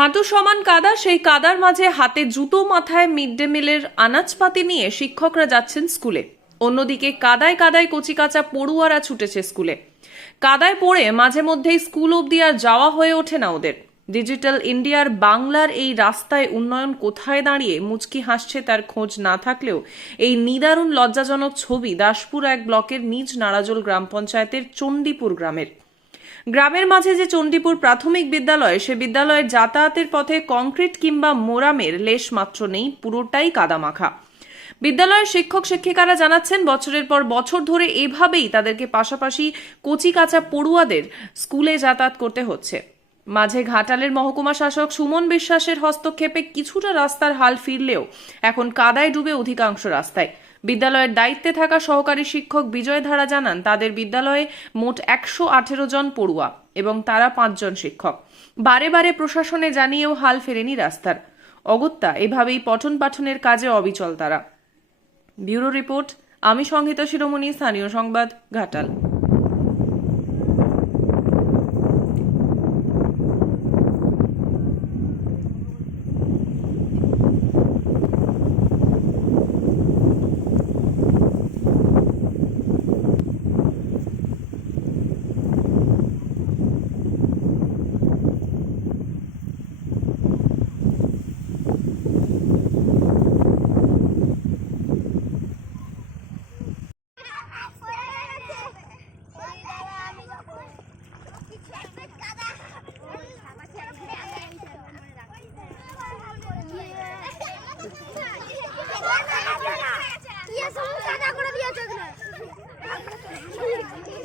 হাঁটু সমান কাদা, সেই কাদার মাঝে হাতে জুতো মাথায় মিড ডে মিলের আনাজপাতি নিয়ে শিক্ষকরা যাচ্ছেন স্কুলে। অন্যদিকে কাদায় কাদায় কচিকাচা পড়ুয়ারা ছুটেছে স্কুলে। কাদায় পড়ে মাঝে মধ্যেই স্কুল অবধি আর যাওয়া হয়ে ওঠে না ওদের। ডিজিটাল ইন্ডিয়ার বাংলার এই রাস্তায় উন্নয়ন কোথায় দাঁড়িয়ে মুচকি হাসছে তার খোঁজ না থাকলেও এই নিদারুণ লজ্জাজনক ছবি দাসপুর এক ব্লকের নিজ নারাজল গ্রাম পঞ্চায়েতের চণ্ডীপুর গ্রামের। গ্রামের মাঝে যে চণ্ডীপুর প্রাথমিক বিদ্যালয়, সে বিদ্যালয়ের যাতায়াতের পথে কংক্রিট কিংবা মোরামের লেশ মাত্র নেই, পুরোটাই কাদামাখা। বিদ্যালয়ের শিক্ষক শিক্ষিকারা জানাচ্ছেন, বছরের পর বছর ধরে এভাবেই তাদেরকে পাশাপাশি কচি কাঁচা পড়ুয়াদের স্কুলে যাতায়াত করতে হচ্ছে। মাঝে ঘাটালের মহকুমা শাসক সুমন বিশ্বাসের হস্তক্ষেপে কিছুটা রাস্তার হাল ফিরলেও এখন কাদায় ডুবে অধিকাংশ রাস্তায়। বিদ্যালয়ের দায়িত্বে থাকা সহকারী শিক্ষক বিজয় ধারা জানান, তাদের বিদ্যালয়ে মোট একশো আঠেরো জন পড়ুয়া এবং তারা পাঁচজন শিক্ষক। বারে বারে প্রশাসনে জানিয়েও হাল ফেরেনি রাস্তার। অগত্যা এভাবেই পঠন পাঠনের কাজে অবিচল তারা। ব্যুরো রিপোর্ট, আমি সংহিতা শিরোমণি, স্থানীয় সংবাদ, ঘাটাল।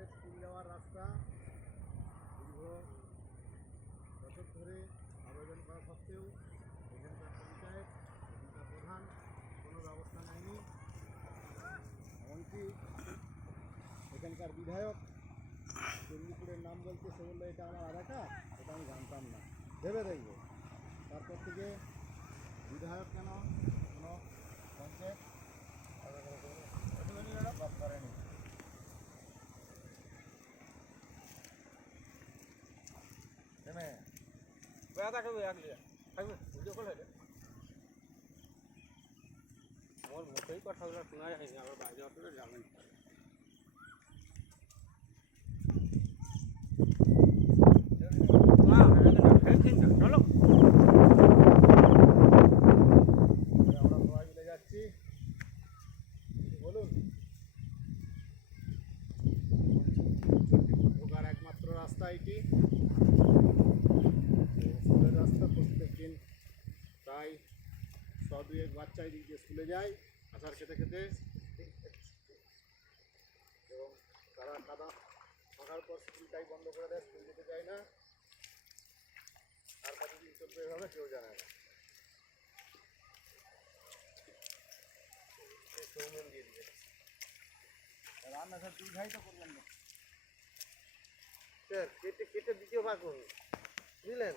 আমাদের স্কুল যাওয়ার রাস্তা দীর্ঘ বছর ধরে আবেদন করা সত্ত্বেও এখানকার পঞ্চায়েত, এখানকার প্রধান কোনো ব্যবস্থা নেয়নি। এমনকি এখানকার বিধায়ক চণ্ডীপুরের নাম বলতে সে বলল, এটা আমার এলাকা এটা আমি জানতাম না। ভেবে দেখব। তারপর থেকে বিধায়ক কেন কোনো পঞ্চায়েত করেনি কেনে বেয়া আমার মুখেই কথাগুলো শোনা যায়নি আবার বাইরে অতটা যাবেন ছ দুয়েক বাচ্চা এদিক দিয়ে স্কুলে যায় আসার খেতে খেতে। এবং তারা কাদা থাকার পর স্কুলটাই বন্ধ করে দেয়, স্কুল যেতে চায় না। আর কতদিন চলবে এভাবে, কেউ জানে না। সৌমেন দিয়ে দুই ভাই তো করবেন না। স্যার, কেটে কেটে দ্বিতীয় ভাগ করুন বুঝলেন?